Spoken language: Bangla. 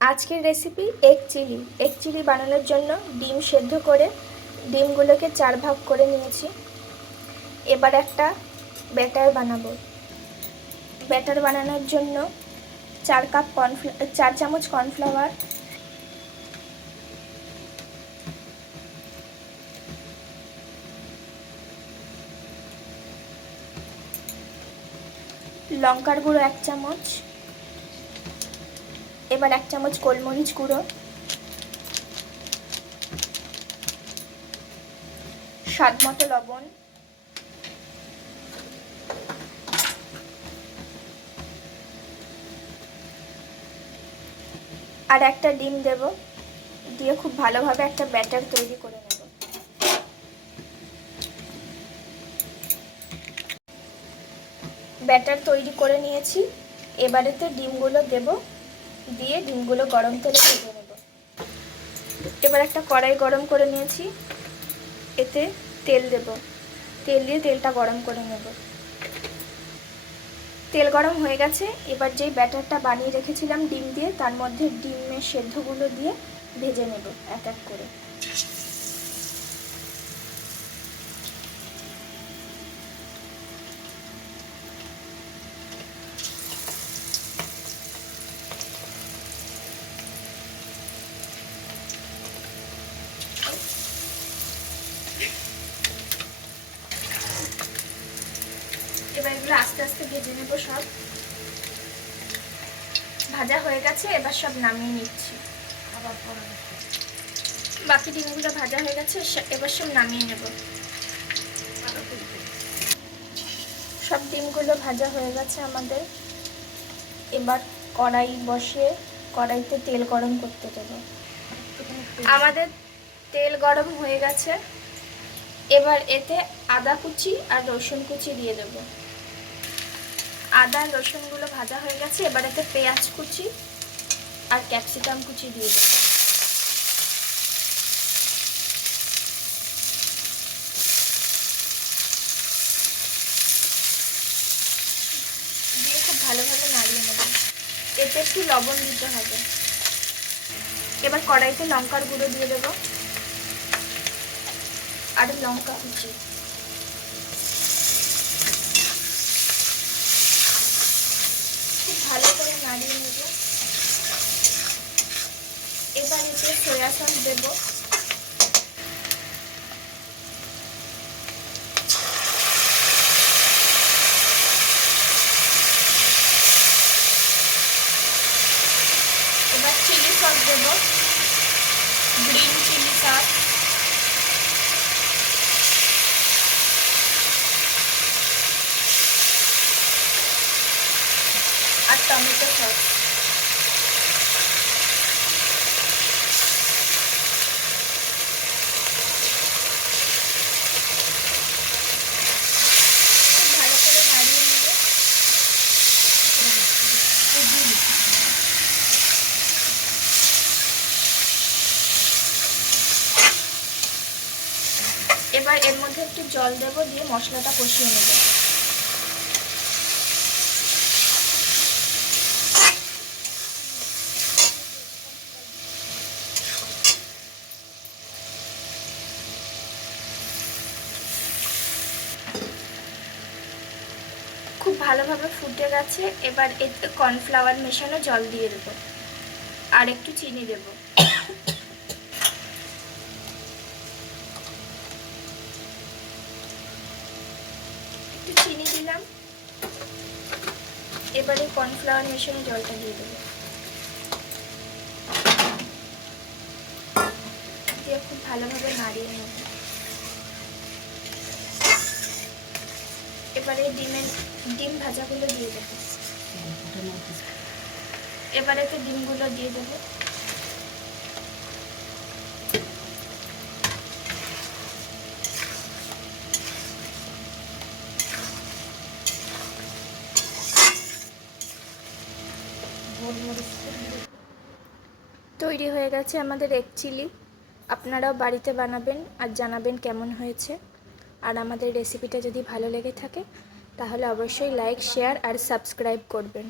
আজকের রেসিপি এগ চিলি বানানোর জন্য ডিম সেদ্ধ করে ডিমগুলোকে 4 ভাগ করে নিয়েছি। এবার একটা ব্যাটার বানাবো। ব্যাটার বানানোর জন্য 4 চামচ কর্নফ্লাওয়ার, লঙ্কার গুঁড়ো 1 চামচ, এবার 1 চামচ গোলমরিচ গুঁড়ো, স্বাদ মতো লবণ, আর একটা ডিম দেব, দিয়ে খুব ভালোভাবে একটা ব্যাটার তৈরি করে নেব। ব্যাটার তৈরি করে নিয়েছি। এবারেতে ডিমগুলো দেব, দিয়ে ডিমগুলো গরম তেলে ভেজে নেব। এবার একটা কড়াই গরম করে নিয়েছি, এতে তেল দেব। তেল দিয়ে তেলটা গরম করে নেব। তেল গরম হয়ে গেছে। এবার যেই ব্যাটারটা বানিয়ে রেখেছিলাম ডিম দিয়ে, তার মধ্যে ডিমের সেদ্ধগুলো দিয়ে ভেজে নেব এক এক করে। এবার এগুলো আস্তে আস্তে ভেজে নেব। সব ভাজা হয়ে গেছে, এবার সব নামিয়ে নিচ্ছি। বাকি ডিমগুলো ভাজা হয়ে গেছে, এবার সব নামিয়ে নেব। সব ডিমগুলো ভাজা হয়ে গেছে আমাদের। এবার কড়াই বসিয়ে কড়াইতে তেল গরম করতে দেব। আমাদের তেল গরম হয়ে গেছে। এবার এতে আদা কুচি আর রসুন কুচি দিয়ে দেব। আদা রসুনগুলো ভাজা হয়ে গেছে। এবার এতে পেঁয়াজ কুচি আর ক্যাপসিকাম কুচি দিয়ে দেব। দিয়ে খুব ভালোভাবে নাড়িয়ে নেব। এতে একটু লবণ দিতে হবে। এবার কড়াইতে লঙ্কার গুঁড়ো দিয়ে দেব আর লঙ্কা কুচি। খুব ভালো করে নাড়িয়ে নেব। এবার এতে সয়া সস দেব। এবার চিলি সস দেব, গ্রিন চিলি সস। আর টমেটো সস। ভালো করে নাড়িয়ে নেব। এবার এর মধ্যে একটু জল দেব, দিয়ে মশলাটা কষিয়ে নেব। খুব ভালোভাবে ফুটে গেছে। এবার এতে কর্নফ্লাওয়ার মেশানো জল দিয়ে দেব আর একটু চিনি দেব। একটু চিনি দিলাম। এবারে কর্নফ্লাওয়ার মেশানো জলটা দিয়ে দেব, দিয়ে খুব ভালোভাবে নাড়িয়ে নেব। এবারে ডিম ভাজাগুলো দিয়ে দেবো। এবারে তো ডিমগুলো দিয়ে দেবো। তৈরি হয়ে গেছে আমাদের এগ চিলি। আপনারাও বাড়িতে বানাবেন আর জানাবেন কেমন হয়েছে। আর আমাদের রেসিপিটা যদি ভালো লেগে থাকে তাহলে অবশ্যই লাইক, শেয়ার আর সাবস্ক্রাইব করবেন।